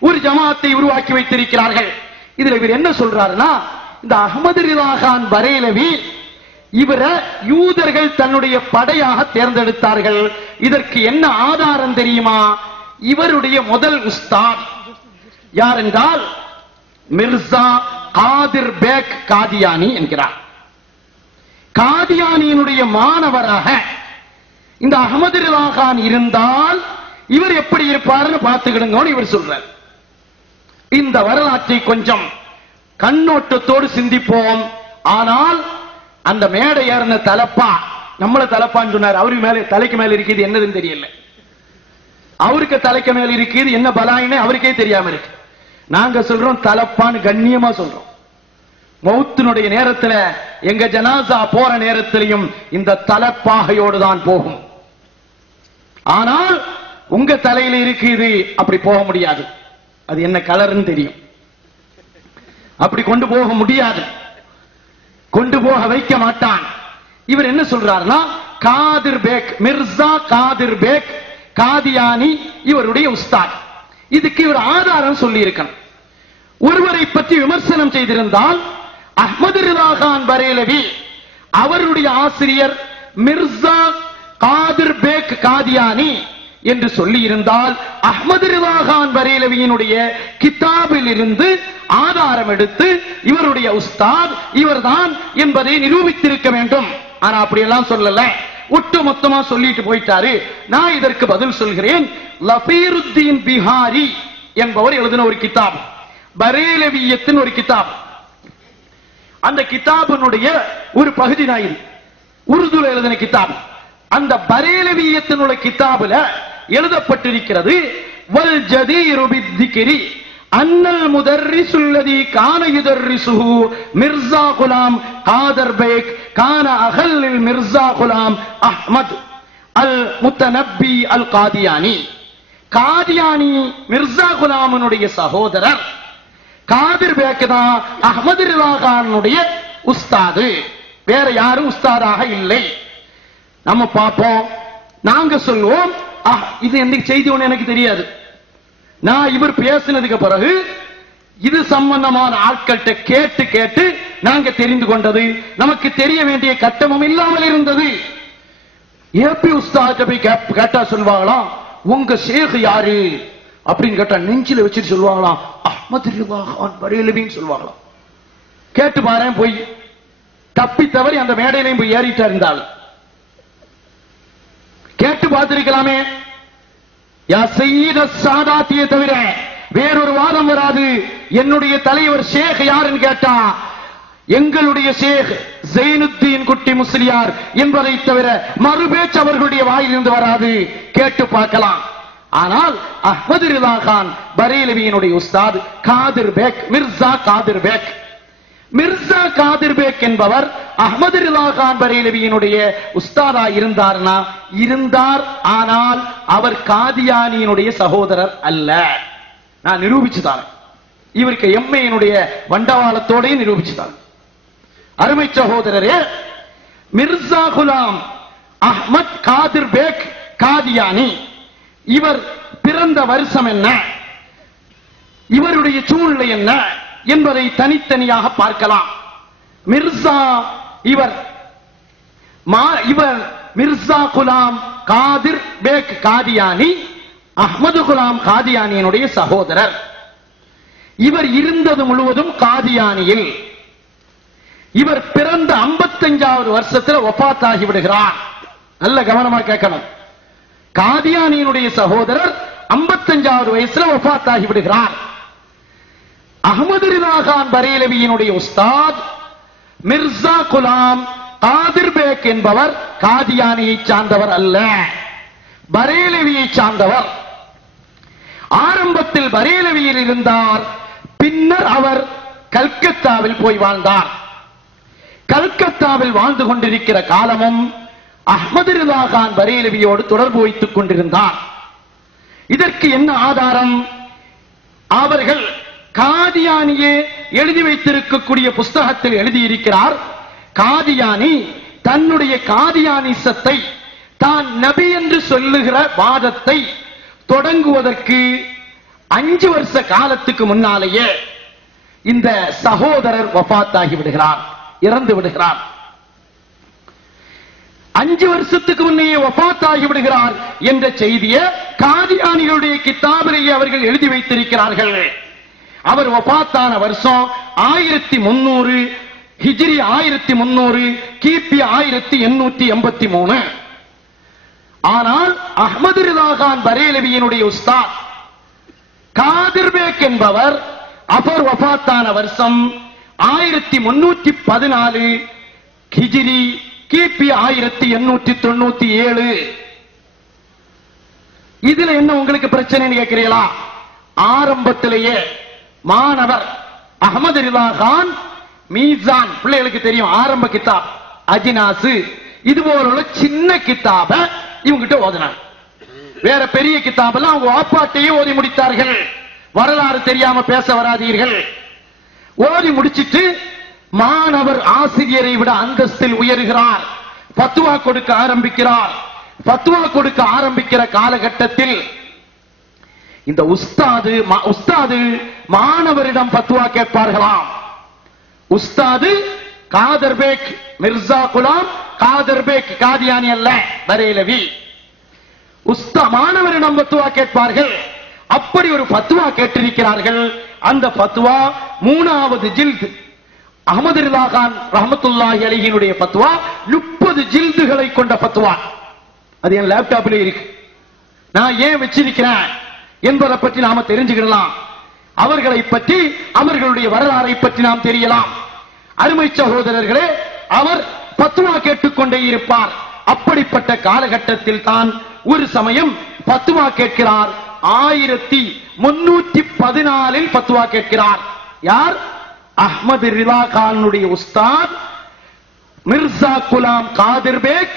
ஒரு ஜமாத்தை உருவாக்கி வைத்திருக்கிறார்கள். இதுல இவர் என்ன சொல்றாருன்னா, இந்த அஹ்மது ரிதா கான் பரேலவி இவரை யூதர்கள் தன்னுடைய படையாக தேர்ந்தெடுத்தார்கள். இதற்கு என்ன ஆதாரம் தெரியுமா? இவருடைய முதல் உஸ்தாத் யார் என்றால் மிர்சா காதிர் பேக் காதியானி என்கிறார். காதியானியினுடைய மாணவராக இந்த அஹ்மது ரிதா கான் இருந்தால் இவர் எப்படி இருப்பார்னு பார்த்துக்கிடுங்கன்னு இவர் சொல்றார். இந்த வரலாற்றை கொஞ்சம் கண்ணோட்டத்தோடு சிந்திப்போம். ஆனால் அந்த மேடை ஏறின தலப்பா நம்மள தலப்பான்னு சொன்னார். அவருக்கு மேல தலைக்கு மேல இருக்குது என்னதுன்னு தெரியல. அவருக்கு தலைக்கு மேல இருக்குது என்ன பலாயின்னு அவருக்கே தெரியாம இருக்கு. நாங்க சொல்றோம் தலப்பான்னு கண்ணியமா சொல்றோம். மௌத்தினுடைய நேரத்துல எங்க ஜனாசா போற நேரத்திலையும் இந்த தலப்பாகையோடு தான் போகும். ஆனால் உங்க தலையில இருக்குது அப்படி போக முடியாது. அது என்ன கலர்னு தெரியும். அப்படி கொண்டு போக முடியாது, கொண்டு போக வைக்க மாட்டான். இவர் என்ன சொல்றாருன்னா, காதிர் பேக் மிர்சா காதிர் பேக் காதியானி இவருடைய உஸ்தாத். இதுக்கு இவர் ஆதாரம் சொல்லி இருக்கணும். ஒருவரை பற்றி விமர்சனம் செய்திருந்தால் அஹ்மது ரிதா கான் பரேலவி அவருடைய ஆசிரியர் மிர்சா காதிர் பேக் காதியானி என்று சொல்லி இருந்தால் அஹ்மது ரிதா கான் பரேலவியினுடைய கிதாபில் இருந்து ஆதாரம் எடுத்து இவருடைய உஸ்தாத் இவர்தான் என்பதை நிரூபித்திருக்க வேண்டும். ஆனா அப்படியெல்லாம் சொல்லல, ஒட்டு மொத்தமா சொல்லிட்டு போயிட்டாரு. நான் இதற்கு பதில் சொல்கிறேன். லபீருத்தீன் பிஹாரி என்பவர் எழுதின ஒரு கிதாப், பரேலவியத்தின் ஒரு கிதாப். அந்த கிதாபினுடைய ஒரு பகுதி தான் இது, உருதுல எழுதின கிதாப். அந்த பரேலவியத்தினுடைய கிதாபுல எழுதப்பட்டிருக்கிறது, வல் ஜதீரு பித்திக்ரி அன்னல் முதர்ரிசுல்லதி கான யுதர்ரிசுஹு மிர்சா குலாம் காதர் பேக் கான அகல்லில் மிர்சா குலாம் அஹ்மத் அல் முத்தனப்பி அல் காதியானி. காதியானி மிர்சா குலாமனுடைய சகோதரர், காதிர் பேக் தான் அஹ்மது ரிதா கானுடைய உஸ்தாது, வேற யாரும் உஸ்தாதாக இல்லை. நம்ம பார்ப்போம், நாங்க சொல்லுவோம் இது என்ன செய்தி ஒண்ணு எனக்கு தெரியாது. நான் இவர் பேசினதுக்கு பிறகு இது சம்பந்தமான ஆட்கள்கிட்ட கேட்டு கேட்டு நாங்க தெரிந்து கொண்டது. நமக்கு தெரிய வேண்டிய கட்டமும் இல்லாமல் இருந்தது. ஏபி உஸ்தாத் போய் கேட்டா சொல்வாங்களாம், உங்க ஷேக் யாரு அப்படின்னு கேட்டா நெஞ்சில வச்சுட்டு சொல்லுவாங்களாம் அஹ்மது ரிதா கான் பரேலவின்னு சொல்லுவாங்களாம். கேட்டு பாரு, போய் தப்பி தவறி அந்த மேடையிலையும் போய் ஏறிட்டா இருந்தால் கேட்டு பார்த்திருக்கலாமே. யா சய்யித சாதாத்தியை தவிர வேறொரு வாதம் வராது. என்னுடைய தலைவர் ஷேக் யாருன்னு கேட்டா எங்களுடைய ஷேக் ஜைனுத்தீன் குட்டி முஸ்லியார் என்பதை தவிர மறுபேச்சு அவர்களுடைய வாயிலிருந்து வராது. கேட்டு பார்க்கலாம். ஆனால் அஹ்மது ரிதா கான் பரேலவியினுடைய உஸ்தாத் காதிர் பேக் மிர்சா காதிர் பேக். மிர்சா காதிர் பேக் என்பவர் அஹ்மது ரிதா கான் பரேலவியினுடைய உஸ்தாதா இருந்தார்னா இருந்தார். ஆனால் அவர் காதியானியினுடைய சகோதரர் அல்ல. நான் நிரூபிச்சுதான். இவருக்கு எம்மையினுடைய வண்டவாளத்தோட நிரூபிச்சுதான். அருமை சகோதரரே, மிர்சா குலாம் அஹ்மத் காதிர் பேக் காதியானி இவர் பிறந்த வருஷம் என்ன, இவருடைய சூழ்நிலை என்ன என்பதை தனித்தனியாக பார்க்கலாம். மிர்சா இவர் மிர்சா குலாம் காதிர் பேக் காதியானி அஹ்மது குலாம் காதியானியினுடைய சகோதரர். இவர் இருந்தது முழுவதும் காதியானியில். இவர் பிறந்த 55வது வருஷத்தில் வஃபாத்தாகி விடுகிறார். நல்ல கவனமா கேட்கணும். காதியானியினுடைய சகோதரர் 55வது வயசுல வஃபாத்தாகி விடுகிறார். அஹ்மது ரிதா கான் பரேலவியினுடைய உஸ்தாத் மிர்சா குலாம் காதிர் பேக் என்பவர் காதியானியை சார்ந்தவர் அல்ல, பரேலவியை சார்ந்தவர். ஆரம்பத்தில் பரேலவியில் இருந்தார். பின்னர் அவர் கல்கத்தாவில் போய் வாழ்ந்தார். கல்கத்தாவில் வாழ்ந்து கொண்டிருக்கிற காலமும் அஹ்மது ரிதா கான் பரேலவியோடு தொடர்பு வைத்துக் கொண்டிருந்தார். இதற்கு என்ன ஆதாரம்? அவர்கள் காதியானியே எழுதி வைத்திருக்கக்கூடிய புஸ்தகத்தில் எழுதியிருக்கிறார், காதியானி தன்னுடைய காதியானிசத்தை தான் நபி என்று சொல்லுகிற வாதத்தை தொடங்குவதற்கு 5 வருஷ காலத்துக்கு முன்னாலேயே இந்த சகோதரர் வஃபாத்தாகி விடுகிறார், இறந்து விடுகிறார். 5 வருஷத்துக்கு முன்னையே வஃபாத்தாகி விடுகிறார் என்ற செய்தியை காதியானிகளுடைய கிதாபிலேயே அவர்கள் எழுதி வைத்திருக்கிறார்கள். அவர் வஃபாத்தான வருஷம் 1300 ஹிஜ்ரி 1300 கிபி 1883. ஆனால் அஹ்மது ரிதா கான் பரேலவியினுடைய உஸ்தாத் காதிர் பேக் என்பவர் அவர் வஃபாத்தான வருஷம் 1314 ஹிஜ்ரி கிபி 1897. இதுல என்ன உங்களுக்கு பிரச்சனைன்னு கேட்கிறீங்களா? ஆரம்பத்திலேயே மாணவர் அஹ்மது ரிதா கான் மீசான், பிள்ளைகளுக்கு தெரியும், ஆரம்ப கிதாப் அஜினாசு, இது போல சின்ன கிதாப இவங்கிட்ட ஓதினார். வேற பெரிய கிதாபெல்லாம் அவங்க வாப்பாட்டையே ஓதி முடித்தார்கள். வரலாறு தெரியாம பேச வராதீர்கள். ஓதி முடிச்சிட்டு மாணவர் ஆசிரியரை விட அந்தஸ்தில் உயர்கிறார், பத்துவா கொடுக்க ஆரம்பிக்கிறார். பத்துவா கொடுக்க ஆரம்பிக்கிற காலகட்டத்தில் இந்த உஸ்தாது மாணவரிடம் பத்துவா கேட்பார்களாம். உஸ்தாது காதர் பேக் மிர்சா குலாம் காதர் பேக், காதியானி அல்ல, பரேலவி. மாணவரிடம் பத்துவா கேட்பார்கள். அப்படி ஒரு பத்துவா கேட்டிருக்கிறார்கள். அந்த பத்துவா 3வது ஜில்து அஹ்மது ரிதா கான் ரஹ்மத்துல்லாஹி அலைஹினுடைய பத்துவா 30 ஜில்துகளை கொண்ட பத்துவா. அது என் லேப்டாப்ல இருக்கு. நான் ஏன் வச்சிருக்கிறேன் என்பதை பற்றி நாம தெரிஞ்சுக்கலாம். அவர்களை பற்றி, அவர்களுடைய வரலாறை பற்றி நாம் தெரியலாம். அருமை சகோதரர்களே, அவர் பத்துவா கேட்டுக்கொண்டே இருப்பார். அப்படிப்பட்ட காலகட்டத்தில் தான் ஒரு சமயம் பத்துவா கேட்கிறார். 1314 பத்துவா கேட்கிறார். யார்? அஹ்மது ரிதா கானுடைய உஸ்தாத் மிர்சா குலாம் காதிர் பேக்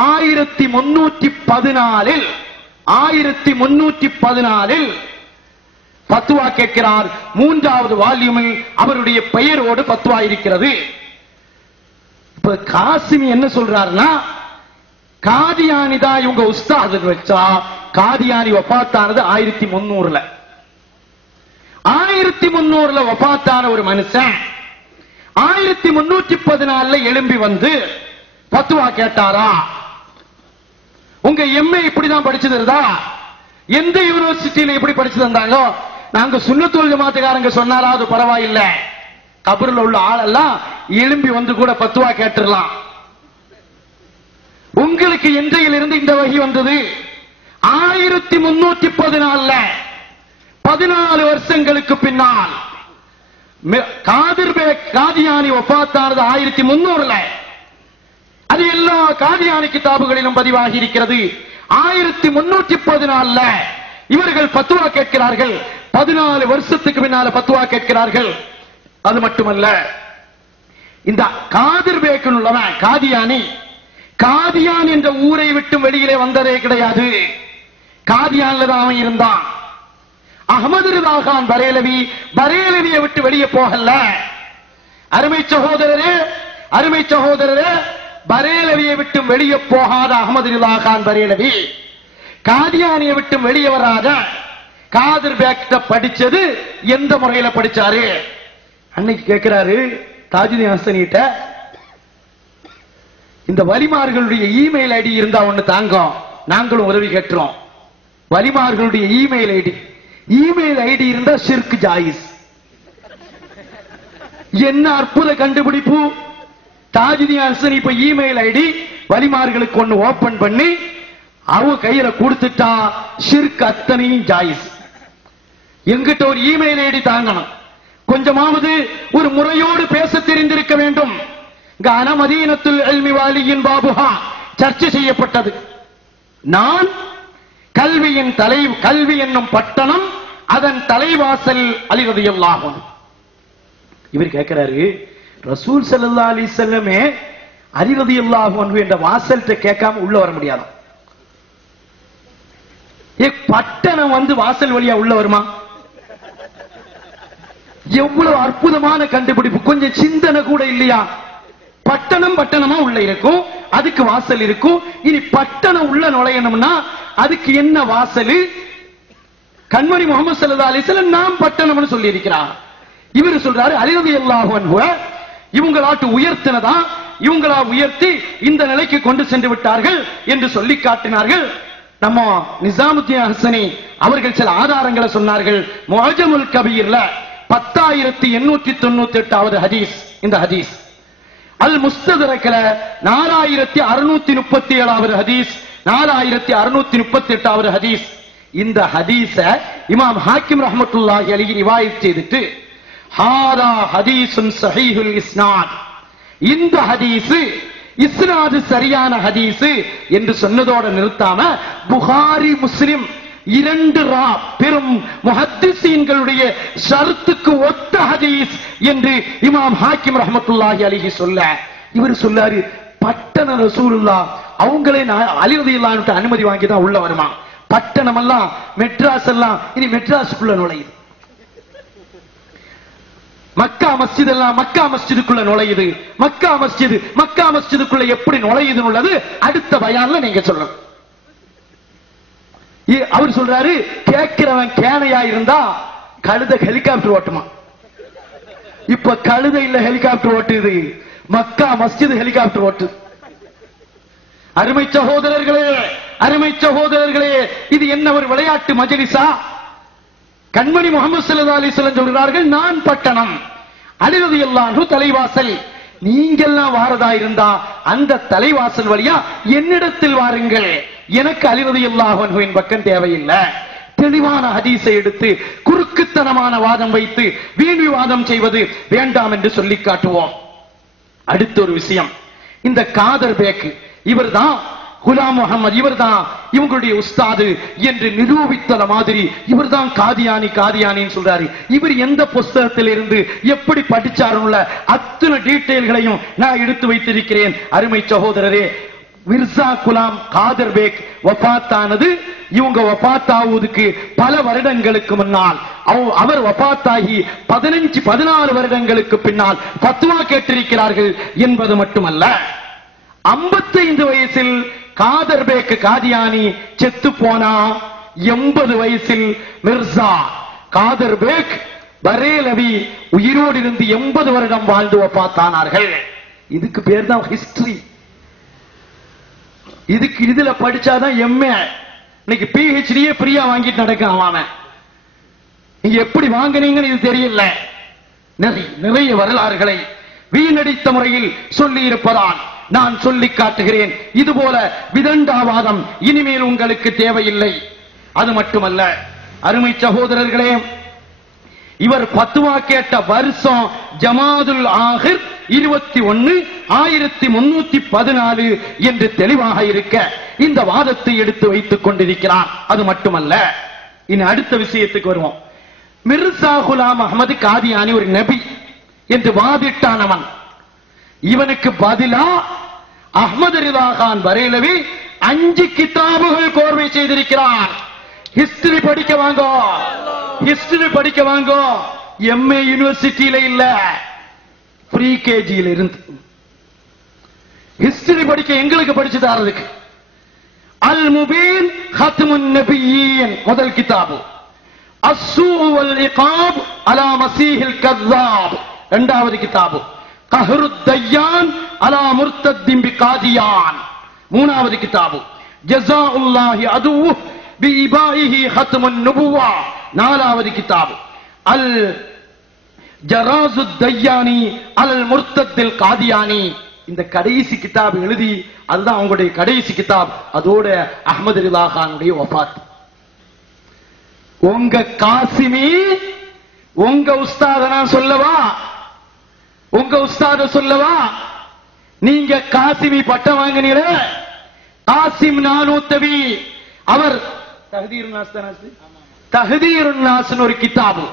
1314 பத்துவா கேட்கிறார். 3வது வால்யூமில் அவருடைய பெயரோடு பத்துவா இருக்கிறது. இப்ப காசிமி என்ன சொல்றாருன்னா, காதியானி தான் இவங்க உஸ்தாது வச்சா, காதியானி வஃபாத்தானது 1300. 1300 வஃபாத்தான ஒரு மனுஷன் 1314 எழும்பி வந்து பத்துவா கேட்டாரா? உங்க எம்ஏ இப்படிதான் படிச்சதுதா? எந்த யூனிவர்சிட்டியில இப்படி படிச்சு தந்தாங்க? நாங்க சுன்னத்துல் ஜமாத்துக்காரங்க சொன்னாலாவது பரவாயில்லை, கபர்ல உள்ள ஆளெல்லாம் எழும்பி வந்து கூட பத்துவா கேட்டுறலாம். உங்களுக்கு என்றையிலிருந்து இந்த வகை வந்தது? 1314 14 வருஷங்களுக்கு பின்னால் காதிர் பேக் காதியானி வஃபாத்தானது 1300. அது எல்லா காதியானி கிதாபுகளிலும் பதிவாகி இருக்கிறது. 1314 இவர்கள் பத்துவா கேட்கிறார்கள். 14 வருஷத்துக்கு பின்னால பத்துவா கேட்கிறார்கள். அது மட்டுமல்ல, இந்த காதிர் பேக்கில் உள்ளவன் காதியானி, காதியான் என்ற ஊரை விட்டு வெளியிலே வந்ததே கிடையாது. காதியான்ல தான் அவன் இருந்தான். அஹ்மது ரிதா கான் பரேலவி பரேலவியை விட்டு வெளியே போகல. அருமை சகோதரரே, பரேலவியை விட்டு வெளியே போகாத அஹ்மது ரிதா கான் பரேலவி காதியானியை விட்டு வெளியே வராத காதிர் பேக்ட படிச்சது எந்த முறையில படிச்சாரு? அன்னைக்கு கேட்கிறாரு தாஜுதீன் ஹசனிட்ட, இந்த வலிமார்களுடைய இமெயில் ஐடி இருந்தா ஒண்ணு தாங்க, நாங்களும் உதவி கேட்டுறோம். வலிமார்களுடைய இமெயில் ஐடி இருந்தா ஷிர்க் ஜாயிஸ். என்ன அற்புத கண்டுபிடிப்பு! தாஜுதீன் ஹசன் இப்ப இமெயில் ஐடி வலிமார்களுக்கு ஒண்ணு ஓபன் பண்ணி அவங்க கையில கொடுத்துட்டா ஷிர்க் அத்தனையும் ஜாயிஸ். எங்கிட்ட ஒரு இமெயில் ஐடி தாங்கணும், கொஞ்சமாவது ஒரு முறையோடு பேச தெரிந்திருக்க வேண்டும். மதீனத்துல் இல்மி வாலியின் பாபுஹா சர்ச்சை செய்யப்பட்டது. நான் கல்வி என்னும் பட்டணம், அதன் தலைவாசல் அலி ரலியல்லாஹு அன்ஹு. இவர் கேட்கிறாரு, ரசூல் ஸல்லல்லாஹு அலைஹி வஸல்லமே அலி ரலியல்லாஹு அன்ஹு என்ற வாசல்கிட்ட கேட்காம உள்ள வர முடியாது. பட்டணம் வந்து வாசல் வழியா உள்ள வருமா? எவ்வளவு அற்புதமான கண்டுபிடிப்பு! கொஞ்சம் சிந்தனை கூட இல்லையா? பட்டணமா உள்ள இருக்கும், அதுக்கு வாசல் இருக்கும். இனி பட்டணம் உள்ள நுழையணும்னா அதுக்கு என்ன வாசல்? கண்மணி முகமது ஸல்லல்லாஹு அலைஹி வஸல்லம் நாம் பட்டணம்னு சொல்லி இருக்கிறார். இவர் சொல்றாரு அலி ரலியல்லாஹு அன்ஹு இவங்களாட்டு உயர்த்தினதா, இவங்களா உயர்த்தி இந்த நிலைக்கு கொண்டு சென்று விட்டார்கள் என்று சொல்லி காட்டினார்கள். நம்ம நிசாமுத்தீன் ஹசனி அவர்கள் சில ஆதாரங்களை சொன்னார்கள். முஅஜமுல் கபீர்ல 10898வது ஹதீஸ் இந்த ஹதீஸ். அல் முஸ்ததரக்ல 4637வது ஹதீஸ், 4638வது ஹதீஸ். இந்த ஹதீஸ இமாம் ஹாக்கிம் ரஹ்மத்துல்லாஹி அலைஹி ரிவாயத் செய்துட்டு ஹாதா ஹதீஸுன் ஸஹீஹுல் இஸ்னாத், இந்த ஹதீஸ் இஸ்னாது சரியான ஹதீஸ் என்று சொன்னதோட நிறுத்தாம புகாரி முஸ்லிம் 2 பெரும் முஹத்திஸீன்களுடைய ஷர்த்துக்கு ஒத்த ஹதீஸ் என்று இமாம் ஹாக்கிம் ரஹ்மத்துல்லாஹி அலைஹி சொல்ல, இவர் சொல்லாரு பட்டண ரசூலுல்லாஹ் அவங்களே அலி ரலியல்லாஹு அன்ஹு அனுமதி வாங்கி தான் உள்ள வருமா. பட்டணம் எல்லாம் மெட்ராஸ் எல்லாம் இனி மெட்ராஸுக்குள்ள நுழையுது. மக்கா மஸ்ஜித் எல்லாம் மக்கா மஸ்ஜிதுக்குள்ள நுழையுது. மக்கா மஸ்ஜிதுக்குள்ள எப்படி நுழையுதுன்னு உள்ளது அடுத்த பயான்ல நீங்க சொல்லணும். அவர் சொல்றாரு கேட்கிறவன் கேனையா இருந்தா கழுத ஹெலிகாப்டர் ஓட்டுமா. இப்ப கழுத இல்ல ஹெலிகாப்டர் ஓட்டுது, மக்கா மஸ்ஜித் ஹெலிகாப்டர் ஓட்டுது. அருமை சகோதரர்களே, இது என்ன ஒரு விளையாட்டு மஜ்லிஸா? கண்மணி முகமது ஸல்லல்லாஹு அலைஹி வஸல்லம் சொல்கிறார்கள் நான் பட்டணம், அலி ரலியல்லாஹு அன்ஹு தலைவாசல். நீங்கெல்லாம் வாரதா இருந்தா அந்த தலைவாசல் வழியா என்னிடத்தில் வாருங்கள், எனக்கு அலி ரலியல்லாஹு அன்ஹுவின் பக்கம் தேவையில்லை. தெளிவான ஹதீஸை எடுத்து குறுக்குத்தனமான வாதம் வைத்து வீண் விவாதம் செய்வது வேண்டாம் என்று சொல்லி காட்டுவோம். அடுத்த ஒரு விஷயம், இந்த காதர் பேக் இவர்தான் குலாம் முஹம்மது, இவர்தான் இவங்களுடைய உஸ்தாது என்று நிரூபித்தத மாதிரி இவர்தான் காதியானின்னு சொல்றாரு. இவர் எந்த புஸ்தகத்தில் இருந்து எப்படி படிச்சாருள்ள அத்தனை டீடைல்களையும் நான் எடுத்து வைத்திருக்கிறேன். அருமை சகோதரரே, மிர்சா குலாம் காதர் பேக் வஃபாத்தானது இவங்க வஃபாத்தாவதுக்கு பல வருடங்களுக்கு முன்னால், அவர் வஃபாத்தாகி 14 வருடங்களுக்கு பின்னால் ஃபத்வா கேட்டிருக்கிறார்கள் என்பது மட்டுமல்ல, 55 வயசில் காதர் பேக் காதியானி செத்து போனா 80 வயசில் மிர்சா காதர் பேக் பரேலவி உயிரோடு இருந்து 80 வருடம் வாழ்ந்து வஃபாத்தானார்கள். இதுக்கு பேர் தான் ஹிஸ்டரி. இதுல படிச்சாதான் எம்ஏ, இன்னைக்கு பிஹெச்டியே ஃப்ரீயா வாங்கிட்டு நடக்காம. நீங்க எப்படி வாங்கினீங்கன்னு இது தெரியல. நிறைய வரலாறுகளை வீணடித்த முறையில் சொல்லி இருப்பதால் நான் சொல்லி காட்டுகிறேன். இதுபோல விதண்டாவாதம் இனிமேல் உங்களுக்கு தேவையில்லை. அது மட்டுமல்ல அருமை சகோதரர்களே, இவர் பத்துவா கேட்ட வருஷம் ஜமாதுல் ஆஹிர் 21 1314 என்று தெளிவாக இருக்க இந்த வாதத்தை எடுத்து வைத்துக் கொண்டிருக்கிறார். அது மட்டுமல்ல, இனி அடுத்த விஷயத்துக்கு வருவோம். மிர்சா குலாம் அஹ்மது காதியானி ஒரு நபி என்று வாதிட்டானவன். இவனுக்கு பதிலா அஹ்மது ரிதா கான் பரேலவி 5 கிதாபுகள் கோர்வை செய்திருக்கிறார். ஹிஸ்டரி படிக்க வாங்கோ. எம்ஏ யூனிவர்சிட்டியில இல்ல, ஃப்ரீ கேஜியில இருந்து ஹிஸ்டரி படிக்க எங்களுக்கு படிச்சு தரதுக்கு. அல் முபீன் ஹத்முன் நபியீன் முதல் கிதாபு, அஸ்ஸூ வல் இகாப் அலா மஸீஹில் கஸ்ஸாப் இரண்டாவது கிதாபு, கஹ்ருத் தய்யான் அலா முர்த்தத்தின் பிகாதியான் மூணாவது கிதாபு, ஜஸாஉல்லாஹி அதுவு பிஇபாஹி ஹத்முன் நுபுவா நாலாவது கிதாபு, அல் ஜராசுத் தய்யானி அல் முர்த்தத்தில் காதியானி. இந்த கடைசி கிதாப் எழுதி அதுதான் அவங்களுடைய கடைசி கிதாப். அதோட அஹ்மது ரிதா கானுடைய வஃபாத். உங்க காசிமி உங்க உஸ்தாத நான் சொல்லவா? உங்க உஸ்தாத சொல்லவா? நீங்க காசிமி பட்டம் வாங்கினீங்க. காசிம் நானூத்தவி அவர் தஹ்தீருன் நாஸ் ஒரு கிதாபு.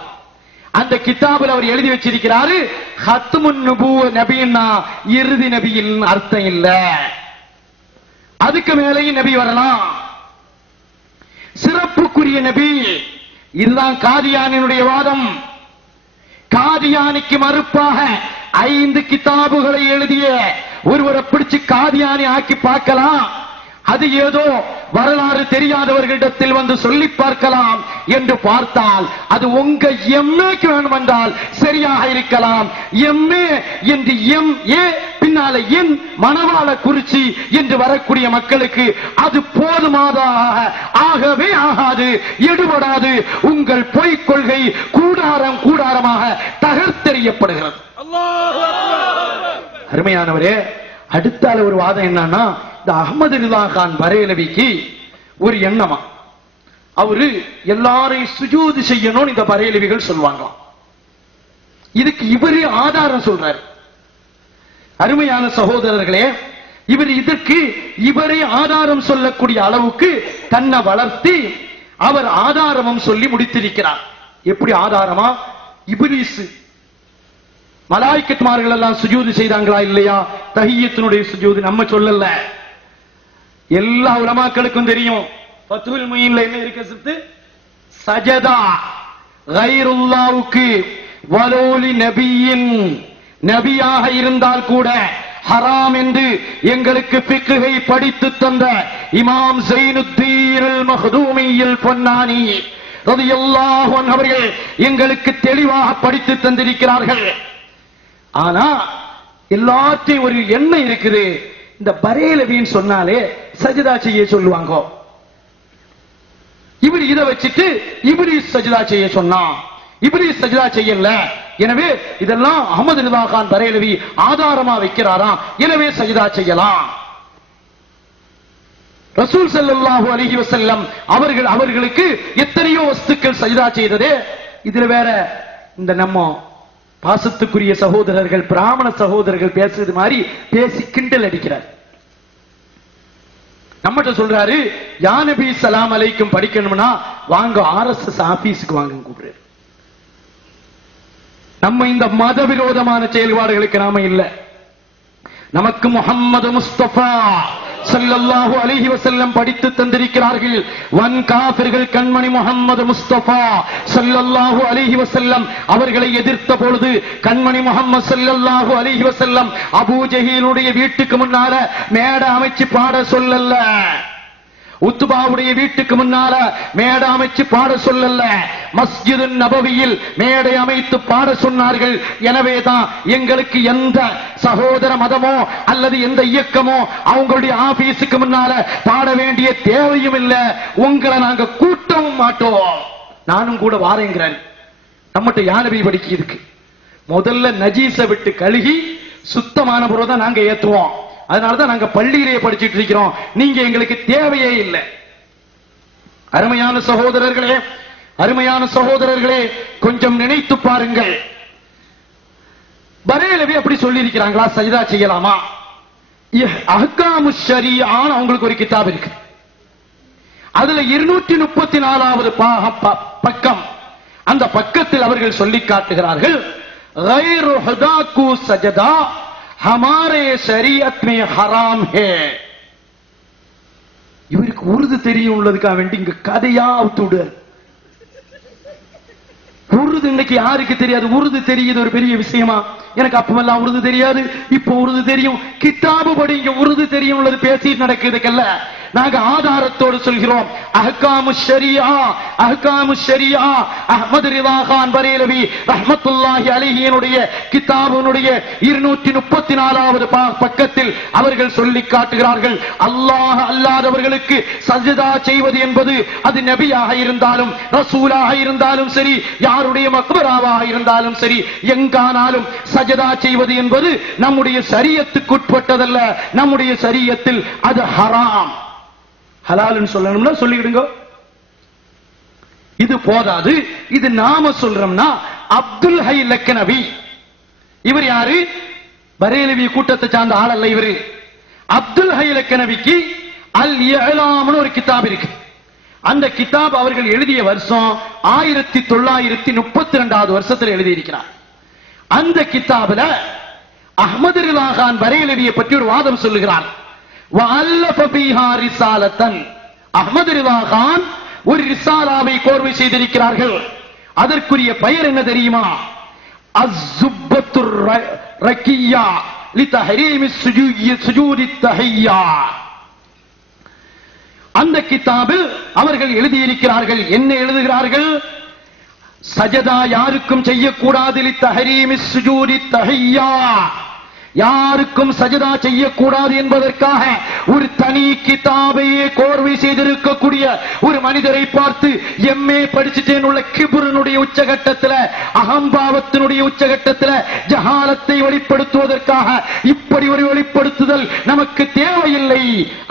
அந்த கிதாபில் அவர் எழுதி வச்சிருக்கிறாரு ஹத்முன் நுபுவ நபின்னா இறுதி நபியின் அர்த்தம் இல்ல, அதுக்கு மேலேயும் நபி வரலாம், சிறப்புக்குரிய நபி. இதுதான் காதியானினுடைய வாதம். காதியானிக்கு மறுப்பாக 5 கிதாபுகளை எழுதிய ஒருவரை பிடிச்சு காதியானி ஆக்கி பார்க்கலாம். அது ஏதோ வரலாறு தெரியாதவர்களிடத்தில் வந்து சொல்லி பார்க்கலாம் என்று பார்த்தால் அது உங்க எம்ஏக்கு வேண்டுமென்றால் சரியாக இருக்கலாம். எம்ஏ என்று எம்ஏ பின்னால என் மணவாள குறிச்சி என்று வரக்கூடிய மக்களுக்கு அது போதுமானதாக ஆகவே ஆகாது, எடுபடாது. உங்கள் பொய்க் கொள்கை கூடாரம் கூடாரமாக தகர்த்தெறியப்படுகிறது. அருமையானவரே, அடுத்தால ஒரு வாதம் என்னன்னா, இந்த அஹ்மது ரிலா கான் பரேலவிக்கு ஒரு எண்ணமா, அவரு எல்லாரையும் சுஜூது செய்யணும் இந்த பரேலவிகள் சொல்லுவாங்க. இதுக்கு இவரே ஆதாரம் சொல்றாரு. அருமையான சகோதரர்களே, இவர் இதற்கு இவரே ஆதாரம் சொல்லக்கூடிய அளவுக்கு தன்னை வளர்த்தி அவர் ஆதாரமும் சொல்லி முடித்திருக்கிறார். எப்படி ஆதாரமா? இப்லீஸ் மலாய்க்கத்மார்கள் எல்லாம் சுஜூது செய்தாங்களா இல்லையா? தஹிய்யத்தினுடைய சுஜூது நம்ம சொல்லல, எல்லா உலமாக்களுக்கும் தெரியும். ஃபத்ஹுல் முயீன்ல என்ன இருக்கு? சஜதா கைருல்லாவுக்கு வலோலி நபியின், நபியாக இருந்தால் கூட ஹராம் என்று எங்களுக்கு ஃபிக்ஹை படித்து தந்த இமாம் ஸைனுத்தீன் அல் மக்தூமியில் பொன்னானி ரலியல்லாஹு அன்ஹு அவர்கள் எங்களுக்கு தெளிவாக படித்து தந்திருக்கிறார்கள். ஆனா எல்லாத்தையும் ஒரு எண்ணம் இருக்குது. இந்த பரேலவின்னு சொன்னாலே சஜதா செய்ய சொல்லுவாங்க. இவர் இதை வச்சுட்டு இப்லீஸ் சஜதா செய்ய சொன்னா, இப்லீஸ் சஜதா செய்யல, எனவே இதெல்லாம் அஹ்மது ரிலா கான் பரேலவி ஆதாரமா வைக்கிறாராம், எனவே சஜதா செய்யலாம். ரசூல் ஸல்லல்லாஹு அலைஹி வஸல்லம் அவர்களுக்கு எத்தனையோ வஸ்துக்கள் சஜதா செய்ததே. இதுல வேற இந்த நம்ம பாசத்துக்குரிய சகோதரர்கள் பிராமண சகோதரர்கள் பேசுறது மாதிரி பேசி கிண்டல் அடிக்கிறார். நம்மகிட்ட சொல்றாரு, யா நபி ஸலாம் அலைக்கும் படிக்கணும்னா வாங்க ஆர்எஸ்எஸ் ஆபீஸ்க்கு வாங்க கூப்பிடுறாரு. நம்ம இந்த மத விரோதமான செயல்பாடுகளுக்கு நாம இல்ல. நமக்கு முஹம்மது முஸ்தபா ஸல்லல்லாஹு அலைஹி வஸல்லம் படித்து தந்திருக்கிறார்கள். வன் காஃபிர்கள் கண்மணி முஹம்மது முஸ்தபா ஸல்லல்லாஹு அலைஹி வஸல்லம் அவர்களை எதிர்த்த பொழுது கண்மணி முஹம்மது ஸல்லல்லாஹு அலைஹி வஸல்லம் அபூ ஜஹீலுடைய வீட்டுக்கு முன்னால மேடை அமைச்சு பாட சொல்லல, உத்பாவுடைய வீட்டுக்கு முன்னால மேடை அமைச்சு பாட சொல்லல, மஸ்ஜிது நபவியில் மேடை அமைத்து பாட சொன்னார்கள். எனவேதான் எங்களுக்கு எந்த சகோதர மதமோ அல்லது எந்த இயக்கமோ அவங்களுடைய ஆபீஸுக்கு முன்னால பாட வேண்டிய தேவையும் இல்லை, உங்களை நாங்க கூட்டவும் மாட்டோம். நானும் கூட வாரேங்கிறேன். நம்மகிட்ட யானபி படிக்க இருக்கு. முதல்ல நஜீஸை விட்டு கழுகி சுத்தமான பொருள் தான் நாங்க ஏத்துவோம். அதனாலதான் நாங்க பள்ளியிலேயே படிச்சுட்டு இருக்கிறோம். நீங்க எங்களுக்கு தேவையே இல்லை. அருமையான சகோதரர்களே, அருமையான சகோதரர்களே, கொஞ்சம் நினைத்து பாருங்கள். பரேலவி அப்படி சொல்லி இருக்கிறாங்களா சஜதா செய்யலாமா? அஹ்காமு ஷரீஆன்னு அவங்களுக்கு ஒரு கிதாப் இருக்கு. அதுல 234வது பக்கம். அந்த பக்கத்தில் அவர்கள் சொல்லி காட்டுகிறார்கள், கைரு ஹுதாக்கு சஜதா ஹமாரே ஷரீஅத் மே ஹராம் ஹே. இவருக்கு உருது தெரியும் உள்ளதுக்காக வேண்டி இங்க கதையா அவுத்துடு. உருது இன்னைக்கு யாருக்கு தெரியாது? உருது தெரியுது ஒரு பெரிய விஷயமா? எனக்கு அப்பமெல்லாம் உருது தெரியாது, இப்போ உருது தெரியும். கிதாபு படி இங்க உருது தெரியும் உள்ளது பேசிட்டு நடக்குதுக்கல்ல. நாங்க ஆதாரத்தோடு சொல்கிறோம். அஹ்காமு ஷரீஆ, அஹ்காமு ஷரீஆ அஹ்மது ரிலா கான் பரேலவி ரஹ்மத்துல்லாஹி அலைஹினுடைய கிதாபுனுடைய 234வது பக்கத்தில் அவர்கள் சொல்லி காட்டுகிறார்கள், அல்லாஹ் அல்லாதவர்களுக்கு சஜ்தா செய்வது என்பது அது நபியாக இருந்தாலும் ரசூலாக இருந்தாலும் சரி, யாருடைய மக்பராவாக இருந்தாலும் சரி, எங்கானாலும் சஜ்தா செய்வது என்பது நம்முடைய ஷரியத்துக்கு உட்பட்டதல்ல. நம்முடைய ஷரியத்தில் அது ஹராம். ஹலால்னு சொல்லணும்னா சொல்லிடுங்க. இது போதாது. இது நாம சொல்றோம்னா அப்துல் ஹை லக்னவி, இவர் யாரு? பரேலவி கூட்டத்தை சார்ந்த ஆள் அல்ல இவரு. அப்துல் ஹை லக்னவிக்கு அல் இஅலாம்னு ஒரு கிதாப் இருக்கு. அந்த கிதாப் அவர்கள் எழுதிய வருஷம் 1932வது வருஷத்தில் எழுதி இருக்கிறார். அந்த கிதாபில அஹ்மது ரிலா கான் பரேலவியை பற்றி ஒரு வாதம் சொல்லுகிறார். அஹ்மது ரிலா கான் ஒரு ரிசாலாவை கோர்வை செய்திருக்கிறார்கள். அதற்குரிய பெயர் என்ன தெரியுமா? அஸ்ஸுப்பத்துர் ரக்கியா லிதஹரீமி சுஜூதி தஹிய்யா. அந்த கிதாபில் அவர்கள் எழுதியிருக்கிறார்கள். என்ன எழுதுகிறார்கள்? சஜதா யாருக்கும் செய்யக்கூடாது, லித்தஹரீமிஸ் சுஜூதி தஹிய்யா, யாருக்கும் சஜதா செய்யக்கூடாது என்பதற்காக ஒரு தனி கிதாபையே கோர்வை செய்திருக்கக்கூடிய ஒரு மனிதரை பார்த்து எம்ஏ படிச்சுட்டேன் உள்ள கிபுரனுடைய உச்சகட்டத்தில், அகம்பாவத்தினுடைய உச்சகட்டத்தில் ஜஹாலத்தை வெளிப்படுத்துவதற்காக இப்படி ஒரு வெளிப்படுத்துதல் நமக்கு தேவையில்லை.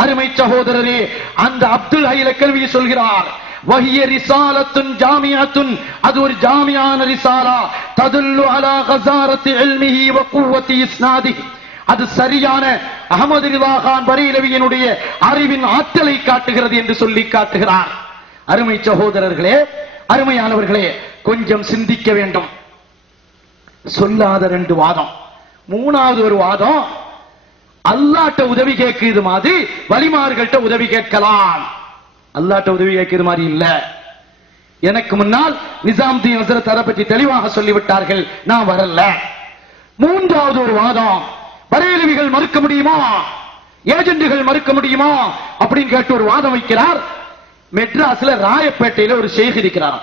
அருமை சகோதரரே, அந்த அப்துல் ஹை லக்கல்வி சொல்கிறார், வஹிய ரிசாலத்துன் ஜாமிஅத்துன், அது ஒரு ஜாமியான ரிசாலா, ததுல்லு அலா கஸாரத்தி இல்மிஹி வ குவத்தி இஸ்னாதிஹி, அது சரியான அஹ்மது ரிதா கான் பரேலவியினுடைய அறிவின் ஆற்றலை காட்டுகிறது என்று சொல்லி காட்டுகிறார். அருமை சகோதரர்களே, அருமையானவர்களே, கொஞ்சம் சிந்திக்க வேண்டும். சொல்லாத 2 வாதம். 3வது ஒரு வாதம், அல்லாஹ்ட்ட உதவி கேட்குது மாதிரி வலிமார்கள்ட்ட உதவி கேட்கலாம். அல்லாஹ்ட்ட உதவி கேட்கிறது மாதிரி இல்ல. எனக்கு முன்னால் நிசாமுதீன் ஹஸரத் அதை பற்றி தெளிவாக சொல்லிவிட்டார்கள், நான் வரல. 3வது ஒரு வாதம், பரேலவிகள் மறுக்க முடியுமா, ஏஜென்ட்டுகள் மறுக்க முடியுமா அப்படின்னு கேட்டு ஒரு வாதம் வைக்கிறார். மெட்ராஸ்ல ராயப்பேட்டையில ஒரு ஷேக் இருக்கிறார்.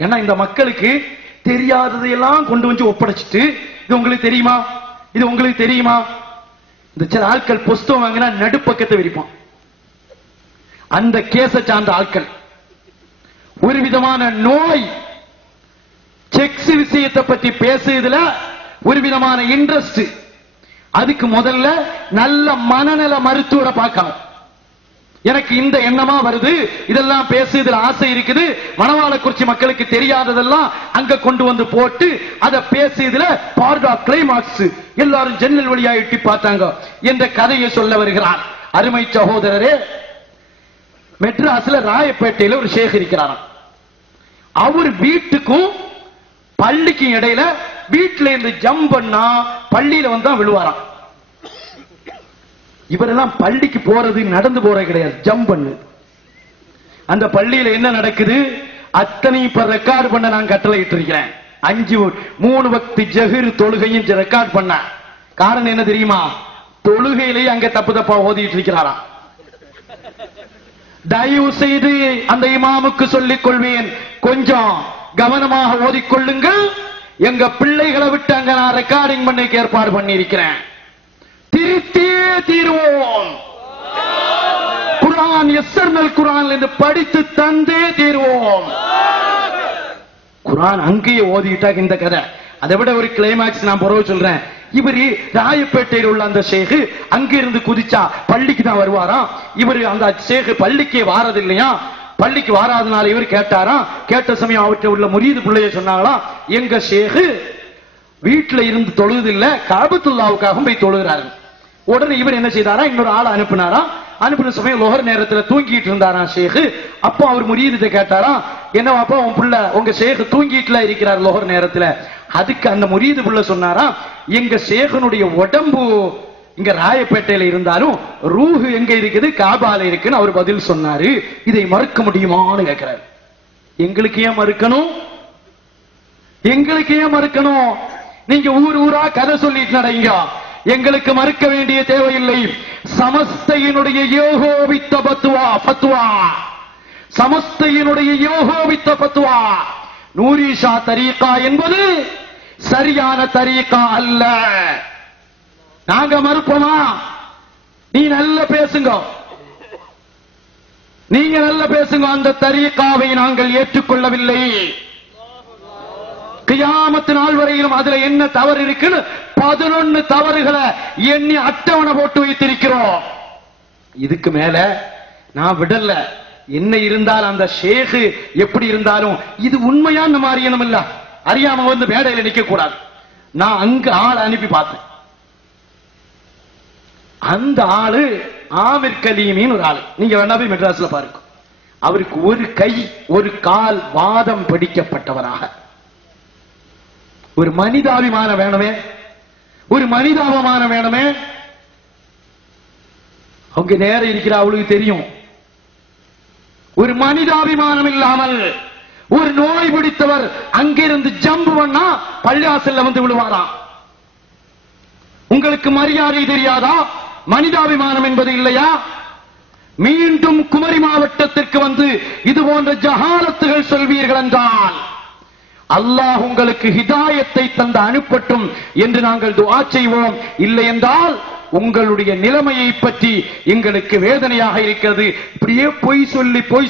ஏன்னா இந்த மக்களுக்கு தெரியாததையெல்லாம் கொண்டு வந்து ஒப்படைச்சிட்டு, இது உங்களுக்கு தெரியுமா, இது உங்களுக்கு தெரியுமா, இந்த சில ஆட்கள் புஸ்தகம் வாங்கினா நடுப்பக்கத்தை விரிப்பான். அந்த கேஸ சார்ந்த ஆட்கள் ஒரு விதமான நோய், செக்ஸ் விஷயத்தை பற்றி பேசுறதுல ஒரு விதமான இன்ட்ரெஸ்ட். அதுக்கு முதல்ல நல்ல மனநல மருத்துவரை பார்க்கணும். எனக்கு இந்த எண்ணமா வருது, இதெல்லாம் பேசுறதுல ஆசை இருக்குது, மணவாளக்குறிச்சி மக்களுக்கு தெரியாததெல்லாம் அங்க கொண்டு வந்து போட்டு அதை பேசுறதுல பார்ட் ஆஃப் கிளைமாக்ஸ், எல்லாரும் ஜன்னல் வழியா எட்டி பார்த்தாங்க என்ற கதையை சொல்ல வருகிறார். அருமை சகோதரரே, மெட்ராஸ்ல ராயப்பேட்டையில ஒரு ஷேக் இருக்கிறாராம். அவர் வீட்டுக்கும் பள்ளிக்கும் இடையில வீட்டுல இருந்து ஜம்ப் பண்ணா பள்ளியில வந்தா விழுவாராம். இவரெல்லாம் பள்ளிக்கு போறது நடந்து போறது கிடையாது, ஜம்ப் பண்ணு. அந்த பள்ளியில என்ன நடக்குது அத்தனை இப்ப ரெக்கார்டு பண்ண நான் கட்டளை இட்டு இருக்கிறேன். 3 வக்து ஜஹர் தொழுகையும் ரெக்கார்ட் பண்ண. காரணம் என்ன தெரியுமா, தொழுகையிலேயே அங்க தப்பு தப்பா ஓதிட்டு இருக்கிறாராம். தயவு செய்து அந்த இமாமுக்கு சொல்லிக் கொள்வேன், கொஞ்சம் கவனமாக ஓதிக்கொள்ளுங்கள். எங்க பிள்ளைகளை விட்டு அங்க நான் ரெக்கார்டிங் பண்ண ஏற்பாடு பண்ணி இருக்கிறேன். திருத்தியே தீர்வோம். குர்ஆன் எஸ்ஸர்னல் குர்ஆன்ல இருந்து படித்து தந்தே தீர்வோம். குர்ஆன் அங்கேயே ஓதிட்டா இந்த கதை. அதை விட ஒரு கிளைமாக்ஸ் நான் பிறகு சொல்றேன். இவரு ராயப்பேட்டையில் உள்ள அந்த ஷேக் அங்கிருந்து குதிச்சா பள்ளிக்கு தான் வருவாராம். இவரு அந்த ஷேக் பள்ளிக்கே வாரது இல்லையா, பள்ளிக்கு வாராதனால இவர் கேட்டாராம். கேட்ட சமயம் அவற்றை உள்ள முரீது பிள்ளைய சொன்னாங்களாம், எங்க ஷேக் வீட்டுல இருந்து தொழுது இல்ல, காபத்துல்லாவுக்காக போய் தொழுகிறாரு. உடனே இவர் என்ன செய்தாரா, இன்னொரு ஆளை அனுப்பினாராம். அனுப்பின சமயம் லோஹர் நேரத்துல தூங்கிட்டு இருந்தாராம் ஷேக். அப்போ அவர் முரீதத்தை கேட்டாராம், என்னவாப்பா உன் புள்ள உங்க ஷேக் தூங்கிட்டுல இருக்கிறார் லோஹர் நேரத்துல. அதுக்கு அந்த முரீது புள்ள சொன்னாராம், எங்க ஷேகனுடைய உடம்பு இங்க ராயப்பேட்டையில இருந்தாலும் ரூஹு எங்க இருக்குது, காபால இருக்குன்னு அவர் பதில் சொன்னாரு. இதை மறுக்க முடியுமான்னு கேட்கிறார். எங்களுக்கு ஏன் மறுக்கணும், எங்களுக்கு ஏன் மறுக்கணும்? நீங்க ஊர் ஊரா கதை சொல்லிட்டு நடங்க, எங்களுக்கு மறுக்க வேண்டிய தேவையில்லை. சமஸ்தையினுடைய யோகோவித்த பத்துவா, சமஸ்தையினுடைய யோகோவித்த பத்துவா, நூரிஷா தரீகா என்பது சரியான தரீகா அல்ல. நாங்க மறுப்போமா? நீ நல்ல பேசுங்க, நீங்க நல்ல பேசுங்க. அந்த தரீகாவை நாங்கள் ஏற்றுக்கொள்ளவில்லை. கியாமத்து நாள் வரையிலும் அதுல என்ன தவறு இருக்குன்னு 11 தவறுகளை எண்ணி அட்டவணை போட்டு வைத்திருக்கிறோம். இதுக்கு மேல நான் விடல. என்ன இருந்தால் அந்த ஷேக் எப்படி இருந்தாலும் இது உண்மையா நம்ம அறியணும் இல்ல, அறியாம வந்து மேடையில நிக்க கூடாது. நான் அங்க ஆள் அனுப்பி பார்த்தேன். அந்த ஆளு ஆமிர் கலீமின்னு ஒரு ஆளு, நீங்க வேணா போய் மெட்ராஸ்ல பாருங்க. அவருக்கு ஒரு கை ஒரு கால் வாதம் பிடிக்கப்பட்டவராக. ஒரு மனிதாபிமானம் வேணுமே, ஒரு மனிதாபிமானம் வேணுமே. அவங்க நேரம் இருக்கிற அவளுக்கு தெரியும். ஒரு மனிதாபிமானம் இல்லாமல் ஒரு நோய் பிடித்தவர் அங்கிருந்து ஜம்ப் பண்ணா பள்ளிவாசல்ல வந்து விழுவாராம். உங்களுக்கு மரியாதை தெரியாதா? மனிதாபிமானம் என்பது இல்லையா? மீண்டும் குமரி மாவட்டத்திற்கு வந்து இது போன்ற ஜஹாலத்துகள் சொல்வீர்கள் என்றால் அல்லாஹ் உங்களுக்கு ஹிதாயத்தை தந்து அனுப்பட்டும் என்று நாங்கள் துஆ செய்வோம். இல்லை என்றால் உங்களுடைய நிலைமையை பற்றி எங்களுக்கு வேதனையாக இருக்கிறது. இப்படியே பொய்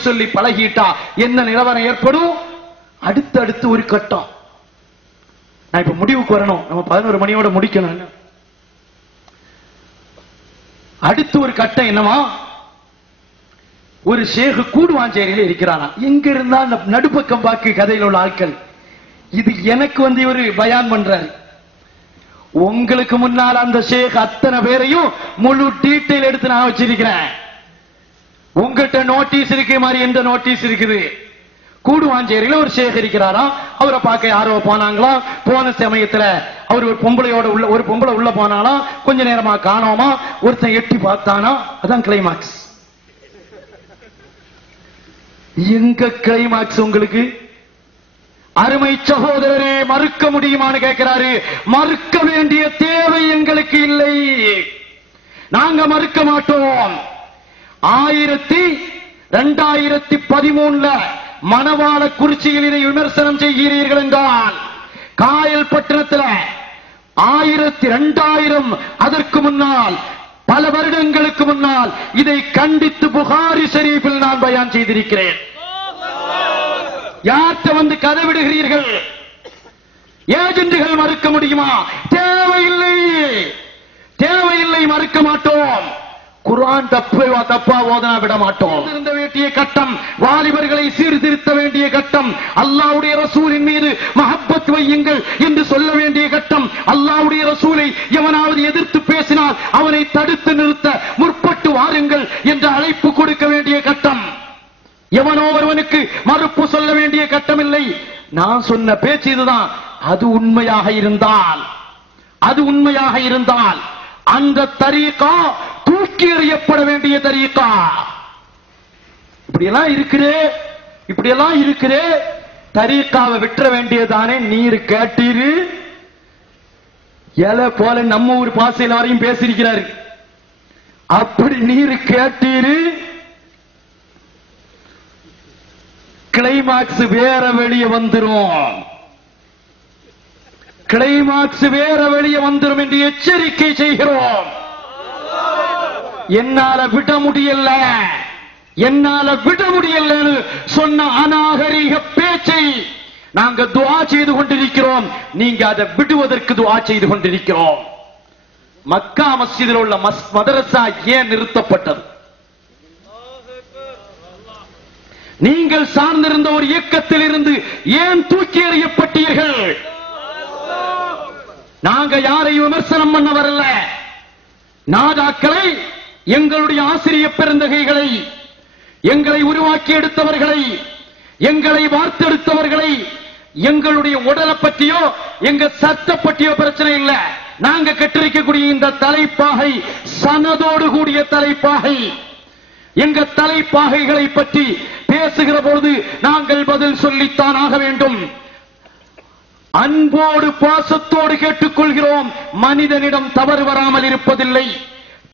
சொல்லி பழகிட்டா என்ன நிலவரம் ஏற்படும்? அடுத்து ஒரு கட்டம். நான் இப்ப முடிவுக்கு வரணும். நம்ம 11 மணியோட முடிக்கணும். அடுத்து ஒரு கட்டம் என்னவா? ஒரு ஷேக் கூடுவாஞ்சேரியில இருக்கிறானா. எங்க இருந்தா நடுப்பக்கம் பாக்கு கதையில் உள்ள ஆட்கள் இது எனக்கு வந்து இவரு பயான் பண்றாரு. உங்களுக்கு முன்னால் அந்த ஷேக் அத்தனை பேரையும் முழு டீட்டெயில் எடுத்து நான் வச்சிருக்கிறேன். உங்ககிட்ட நோட்டீஸ் இருக்கு மாதிரி எந்த நோட்டீஸ் இருக்குது? கூடுவாஞ்சேரியில ஒரு ஷேக் இருக்கிறாரா. அவரை பார்க்க யாரோ போனாங்களா. போன சமயத்துல அவர் ஒரு பொம்பளை உள்ள போனானா. கொஞ்ச நேரமா காணோமா. ஒருத்தன் எட்டி பார்த்தானா. அதான் கிளைமாக்ஸ். எங்க கிளைமாக்ஸ் உங்களுக்கு? அருமை சகோதரரே, மறுக்க முடியுமான்னு கேட்கிறாரு. மறுக்க வேண்டிய தேவை எங்களுக்கு இல்லை. நாங்க மறுக்க மாட்டோம். 2013 மணவாள குறிச்சியில் இதை விமர்சனம் செய்கிறீர்கள் என்றால் காயல் பட்டணத்தில் 2000 அதற்கு முன்னால் பல வருடங்களுக்கு முன்னால் இதை கண்டித்து புகாரி ஷரீஃபில் நான் பயான் செய்திருக்கிறேன். யார்கிட்ட வந்து கதை விடுகிறீர்கள்? ஏஜென்ட்கள் மறுக்க முடியுமா? தேவையில்லை, மறுக்க மாட்டோம். குர்ஆன் தப்பா ஓதனா விட மாட்டோம். இருந்த வேண்டிய கட்டம், வாலிபர்களை சீர்திருத்த வேண்டிய கட்டம், அல்லாஹ்வுடைய ரசூலின் மீது மஹப்பத் வையுங்கள் என்று சொல்ல வேண்டிய கட்டம், அல்லாஹ்வுடைய ரசூலை எவனாவது எதிர்த்து பேசினால் அவனை தடுத்து நிறுத்த முற்பட்டு வாருங்கள் என்ற அழைப்பு கொடுக்க வேண்டிய கட்டம், எவனோ ஒருவனுக்கு மறுப்பு சொல்ல வேண்டிய கட்டம் இல்லை. நான் சொன்ன பேச்சு இதுதான். அது உண்மையாக இருந்தால் அந்த தரீகா தூக்கி எறியப்பட வேண்டிய தரீகா. இப்படியெல்லாம் இருக்குது. தரீகாவை விட்டுற வேண்டியதானே. நீர் கேட்டீரு எல போல நம்ம ஊர் பாசையில் வரையும் பேசியிருக்கிறாரு. அப்படி நீர் கேட்டீரு. கிளைமாக்ஸ் வேற வெளியே வந்துரும் என்று எச்சரிக்கை செய்கிறோம். என்னால விட முடியல சொன்ன அநாகரிக பேச்சை நாங்க துஆ செய்து கொண்டிருக்கிறோம். நீங்க அதை விடுவதற்கு துஆ செய்து கொண்டிருக்கிறோம். மக்கா மஸ்ஜிதில் உள்ள மதரசா ஏன் நிறுத்தப்பட்டது? நீங்கள் சார்ந்திருந்த ஒரு இயக்கத்தில் இருந்து ஏன் தூக்கி எறியப்பட்டீர்கள்? நாங்க யாரையும் விமர்சனம் பண்ண வரல. நாதாக்களை, எங்களுடைய ஆசிரிய பெருந்தகைகளை, எங்களை உருவாக்கி எடுத்தவர்களை, எங்களை வார்த்தெடுத்தவர்களை, எங்களுடைய உடலை பற்றியோ எங்க சட்ட பற்றியோ பிரச்சனை இல்ல. நாங்க கட்டிருக்கக்கூடிய இந்த தலைப்பாகை சனதோடு கூடிய தலைப்பாகை. எங்க தலைப்பாகைகளை பற்றி பேசுகிற பொழுது நாங்கள் பதில் சொல்லித்தான் ஆக வேண்டும். அன்போடு பாசத்தோடு கேட்டுக்கொள்கிறோம். மனிதனிடம் தவறு வராமல் இருப்பதில்லை.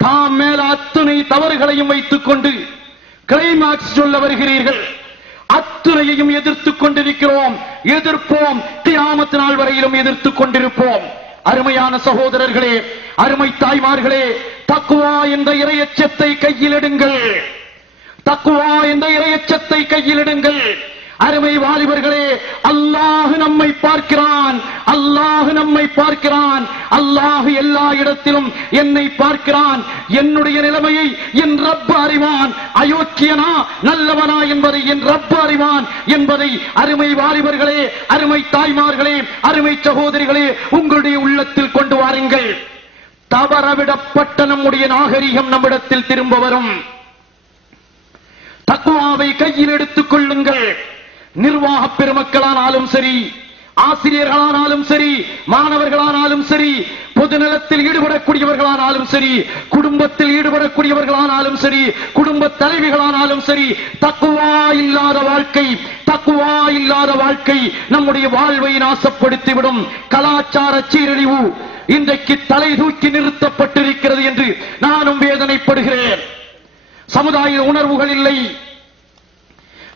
தாம் மேல அத்துணை தவறுகளையும் வைத்துக் கொண்டு கிளைமாக்ஸ் சொல்ல வருகிறீர்கள். அத்துணையையும் எதிர்த்துக் கொண்டிருக்கிறோம், எதிர்ப்போம். கியாமத் நாள் வரையிலும் எதிர்த்துக் கொண்டிருப்போம். அருமையான சகோதரர்களே, அருமை தாய்மார்களே, தக்வா என்ற இறையச்சத்தை கையில் எடுங்கள். அருமை வாலிபர்களே, அல்லாஹ் நம்மை பார்க்கிறான். அல்லாஹ் எல்லா இடத்திலும் என்னை பார்க்கிறான். என்னுடைய நிலைமையை என் ரப் அறிவான். அயோக்கியனா நல்லவனா என்பதை என் ரப் அறிவான் என்பதை அருமை வாலிபர்களே, அருமை தாய்மார்களே, அருமை சகோதரிகளே, உங்களுடைய உள்ளத்தில் கொண்டு வாருங்கள். தவறவிடப்பட்ட நம்முடைய நாகரிகம் நம்மிடத்தில் திரும்ப வரும். தக்வாவை கையில் எடுத்துக் கொள்ளுங்கள். நிர்வாக பெருமக்களானாலும் சரி, ஆசிரியர்களானாலும் சரி, மாணவர்களானாலும் சரி, பொதுநலத்தில் ஈடுபடக்கூடியவர்களானாலும் சரி, குடும்பத்தில் ஈடுபடக்கூடியவர்களானாலும் சரி, குடும்ப தலைவிகளானாலும் சரி, தக்வா இல்லாத வாழ்க்கை நம்முடைய வாழ்வை நாசப்படுத்திவிடும். கலாச்சார சீரழிவு இன்றைக்கு தலை தூக்கி நிறுத்தப்பட்டிருக்கிறது என்று நானும் வேதனைப்படுகிறேன். சமுதாய உணர்வுகள் இல்லை,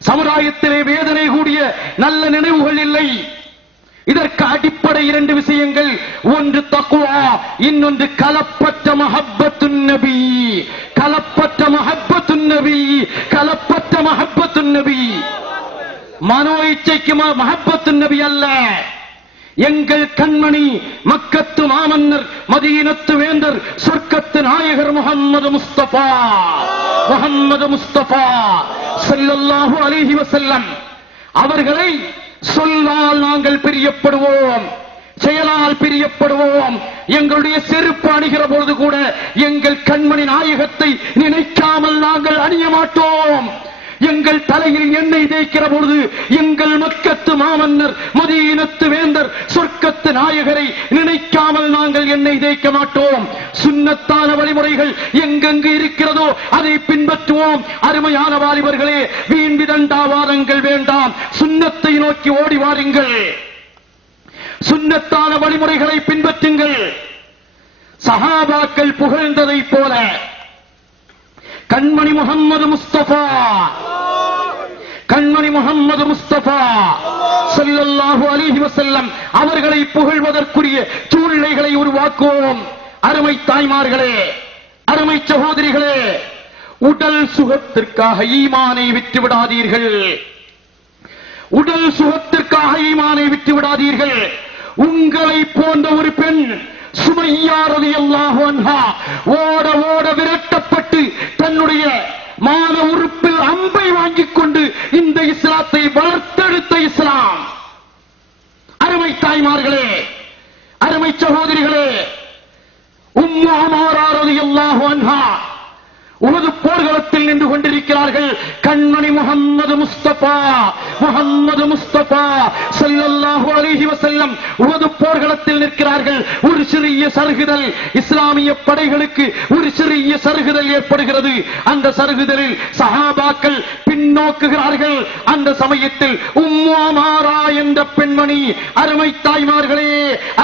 சமுதாயத்திலே வேதனை கூடிய நல்ல நினைவுகள் இல்லை. இதற்கு அடிப்படை 2 விஷயங்கள். ஒன்று தக்வா, இன்னொன்று கலப்பற்ற மஹப்பத்துன் நபி. கலப்பற்ற மஹப்பத்துன் நபி, கலப்பற்ற மஹப்பத்துன் நபி. மனோ இச்சைக்கு மஹப்பத்துன் நபி அல்ல. எங்கள் கண்மணி, மக்கத்து மாமன்னர், மதீனத்து வேந்தர், சொர்க்கத்து நாயகர் முஹம்மது முஸ்தபா, முஹம்மது முஸ்தபா ஸல்லல்லாஹு அலைஹி வஸல்லம் அவர்களை சொல்லால் நாங்கள் பிரியப்படுவோம், செயலால் பிரியப்படுவோம். எங்களுடைய செருப்பு அணிகிற பொழுது கூட எங்கள் கண்மணி நாயகத்தை நினைக்காமல் நாங்கள் அணிய மாட்டோம். எங்கள் தலையில் எண்ணெய் தேய்க்கிற பொழுது எங்கள் மக்கத்து மாமன்னர், மதீனத்து வேந்தர், சொர்க்கத்து நாயகரை நினைக்காமல் நாங்கள் எண்ணெய் தேய்க்க மாட்டோம். சுன்னத்தான வழிமுறைகள் எங்கெங்கு இருக்கிறதோ அதை பின்பற்றுவோம். அருமையான வாலிபர்களே, வீண் விதண்டாவாதங்கள் வேண்டாம். சுன்னத்தை நோக்கி ஓடி வாருங்கள். சுன்னத்தான வழிமுறைகளை பின்பற்றுங்கள். சஹாபாக்கள் புகழ்ந்ததை போல கண்மணி முஹம்மது முஸ்தபா, கண்மணி முஹம்மது முஸ்தபா ஸல்லல்லாஹு அலைஹி வஸல்லம் அவர்களை புகழ்வதற்குரிய சூழ்நிலைகளை உருவாக்குவோம். அருமை தாய்மார்களே, அருமை சகோதரிகளே, உடல் சுகத்திற்காக ஈமானை விட்டு விடாதீர்கள். உடல் சுகத்திற்காக ஈமானை விட்டு விடாதீர்கள். உங்களை போன்ற ஒரு பெண் சுமையா ரலியல்லாஹு அன்ஹா ஓட ஓட விரட்டப்பட்டு தன்னுடைய மான உறுப்பில் அம்பை வாங்கிக் கொண்டு இந்த இஸ்லாத்தை வளர்த்தெடுத்த இஸ்லாம். அருமை தாய்மார்களே, அருமை சகோதரிகளே, உம்மு அமாரா ரலியல்லாஹு அன்ஹா உஹது போர்க்களத்தில் நின்று கொண்டிருக்கிறார்கள். கண்மணி முஹம்மது முஸ்தபா, முஹம்மது முஸ்தபா ஸல்லல்லாஹு அலைஹி வஸல்லம் உஹது போர்க்களத்தில் நிற்கிறார்கள். ஒரு சிறிய சருகுதல், இஸ்லாமிய படைகளுக்கு ஒரு சிறிய சருகுதல் ஏற்படுகிறது. அந்த சருகுதலில் சஹாபாக்கள் பின்னோக்குகிறார்கள். அந்த சமயத்தில் உம்மு அமாரா என்ற பெண்மணி, அருமை தாய்மார்களே,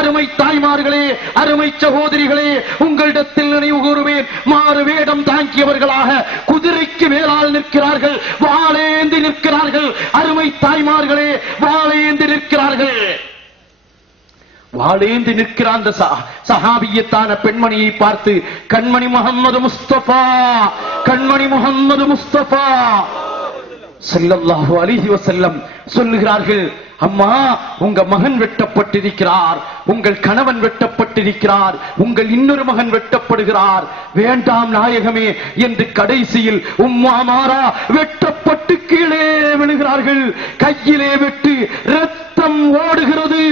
அருமை தாய்மார்களே, அருமை சகோதரிகளே, உங்களிடத்தில் நினைவு கூறுவேன். மாறு வேடம் தாங்கியவர்களாக குதிரைக்கு மேலால் நிற்கிறார்கள், வாளேந்தி நிற்கிறார்கள். அருமை தாய்மார்களே, வாளேந்தி நிற்கிறார்கள். வாளேந்தி நிற்கிற அந்த சஹாபியத்தான பெண்மணியை பார்த்து கண்மணி முஹம்மது முஸ்தபா, கண்மணி முஹம்மது முஸ்தபா ஸல்லல்லாஹு அலைஹி வஸல்லம் சொல்லுகிறார்கள், அம்மா, உங்க மகன் வெட்டப்பட்டிருக்கிறார், உங்கள் கணவன் வெட்டப்பட்டிருக்கிறார், உங்கள் இன்னொரு மகன் வெட்டப்படுகிறார், வேண்டாம் நாயகமே என்று கடைசியில் உம்மு அமாரா வெட்டப்பட்டு கீழே விழுகிறார்கள். கையிலே வெட்டு, ரத்தம் ஓடுகிறது.